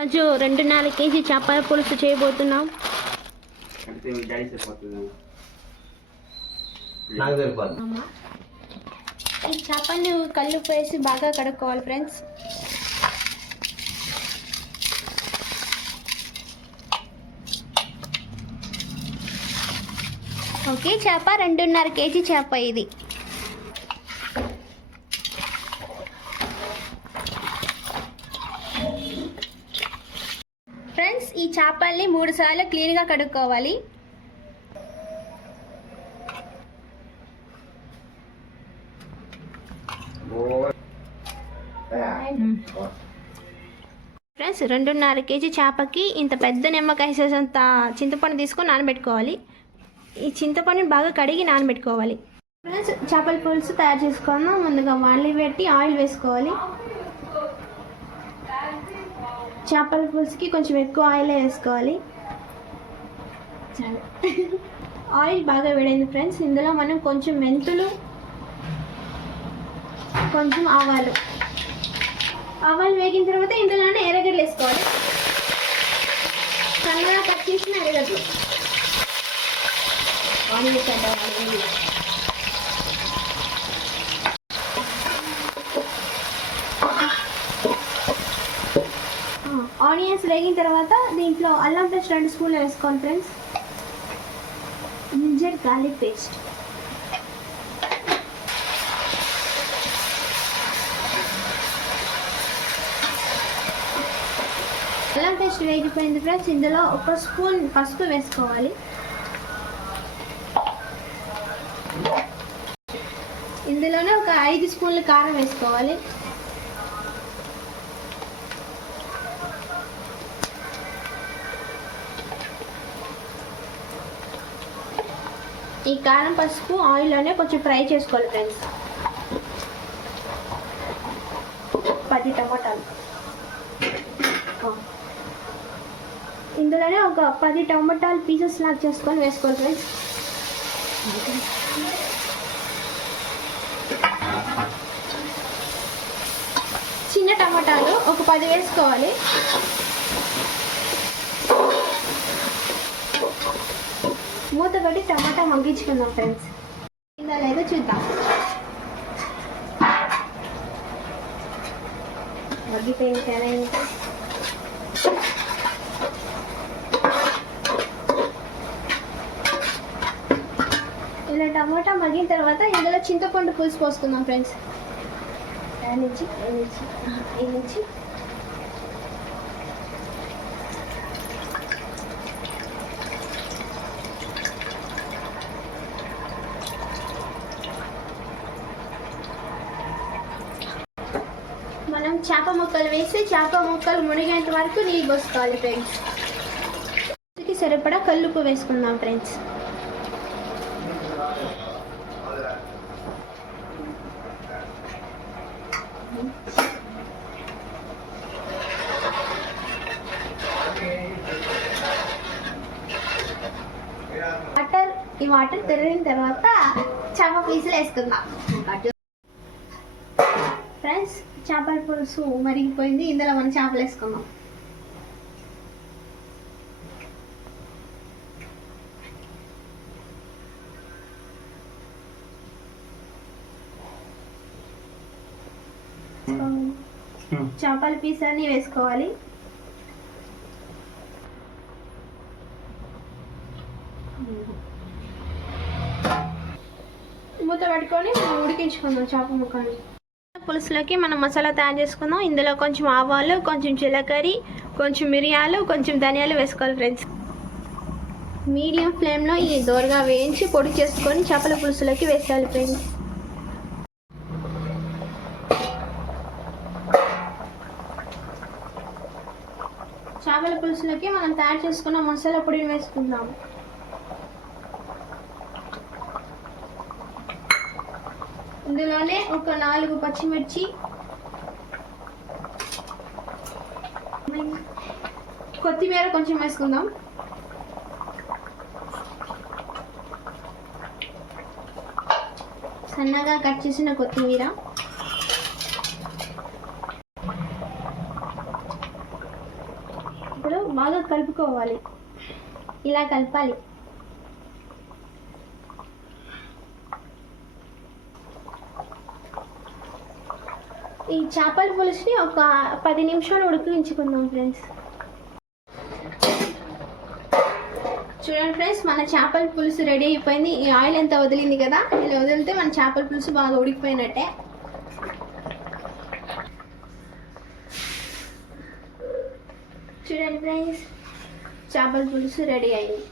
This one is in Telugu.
రాజు 2.5 కేజీ చేపల పులుసు చేయబోతున్నాం. ఈ చేపలు కళ్ళు వేసి బాగా కడుక్కోవాలి ఫ్రెండ్స్. ఓకే, చేప 2.5 కేజీ చేప ఇది. ఫ్రెండ్స్, ఈ చేపల్ని 3 సార్లు క్లీన్గా కడుక్కోవాలి. ఫ్రెండ్స్, 2.5 కేజీ చేపకి ఇంత పెద్ద నిమ్మకాయ సైజంత చింతపండు తీసుకొని నానబెట్టుకోవాలి. ఈ చింతపండుని బాగా కడిగి నానబెట్టుకోవాలి. ఫ్రెండ్స్, చేపల పులుసు తయారు చేసుకున్నాం. ముందుగా వాళ్ళు పెట్టి ఆయిల్ వేసుకోవాలి. చేపల పులుసుకి కొంచెం ఎక్కువ ఆయిల్ వేసుకోవాలి. చాలా ఆయిల్ బాగా వేడైంది ఫ్రెండ్స్. ఇందులో మనం కొంచెం మెంతులు, కొంచెం ఆవాలు వేగిన తర్వాత ఇందులోనే ఎర్రగడ్డలు వేసుకోవాలి. సన్నగా కట్ చేసిన ఎర్రగడ్డలు ఆనియన్స్ వేగిన తర్వాత దీంట్లో అల్లం పేస్ట్ 2 స్పూన్లు వేసుకోండి ఫ్రెండ్స్. జింజర్ గార్లిక్ పేస్ట్, అల్లం పేస్ట్ వేగిపోయింది ఫ్రెండ్స్. ఇందులో 1 స్పూన్ పసుపు వేసుకోవాలి. ఇందులోనే ఒక 5 స్పూన్లు కారం వేసుకోవాలి. ఈ కారం పసుపు ఆయిల్లోనే కొంచెం ఫ్రై చేసుకోవాలి ఫ్రెండ్స్. 10 టమాటాలు, ఇందులోనే ఒక 10 టమాటాలు పీసెస్ లాగా చేసుకొని వేసుకోవాలి ఫ్రెండ్స్. చిన్న టమాటాలు ఒక 10 వేసుకోవాలి. మూత పెట్టి టమాటా మగ్గించుకుందాం ఫ్రెండ్స్. ఇలా లేదా చూద్దాం. మగ్గిపోయింది కదా. ఇంకా ఇలా టమాటా మగ్గిన తర్వాత ఇందులో చింతపండు పులుసు పోసుకుందాం ఫ్రెండ్స్. ఈ నుంచి మనం చేప ముక్కలు వేసి చేప ముక్కలు మునిగేంత వరకు నీళ్ళు పోసుకోవాలి ఫ్రెండ్స్. సరిపడా కల్లుప్పు వేసుకుందాం ఫ్రెండ్స్. ఈ వాటర్ తిరిగిన తర్వాత చేప పీసులు వేసుకుందాం ఫ్రెండ్స్. చేపల పులుసు మరిగిపోయింది. ఇందులో మనం చేపలు వేసుకుందాం. చేపల పీస్ అన్ని వేసుకోవాలి. మూత పట్టుకొని ఉడికించుకుందాం చేప ముక్కని. పులుసులోకి మనం మసాలా తయారు చేసుకుందాం. ఇందులో కొంచెం ఆవాలు, కొంచెం జీలకర్ర, కొంచెం మిరియాలు, కొంచెం ధనియాలు వేసుకోవాలి ఫ్రెండ్స్. మీడియం ఫ్లేమ్లో ఈ దోరగా వేయించి పొడి చేసుకొని చేపల పులుసులోకి వేసేయాలి ఫ్రెండ్స్. చేపల పులుసులోకి మనం తయారు చేసుకున్న మసాలా పొడిని వేసుకుందాం. ఇందులోనే ఒక 4 పచ్చిమిర్చి, కొత్తిమీర కొంచెం వేసుకుందాం. సన్నగా కట్ చేసిన కొత్తిమీర, ఇప్పుడు బాగా కలుపుకోవాలి. ఇలా కలపాలి. ఈ చేపల పులుసుని ఒక 10 నిమిషాలు ఉడికించుకుందాం ఫ్రెండ్స్. చూడండి ఫ్రెండ్స్, మన చేపల పులుసు రెడీ అయిపోయింది. ఈ ఆయిల్ ఎంత వదిలింది కదా, ఇలా వదిలితే మన చేపల పులుసు బాగా ఉడికిపోయినట్టే. చూడండి ఫ్రెండ్స్, చేపల పులుసు రెడీ అయింది.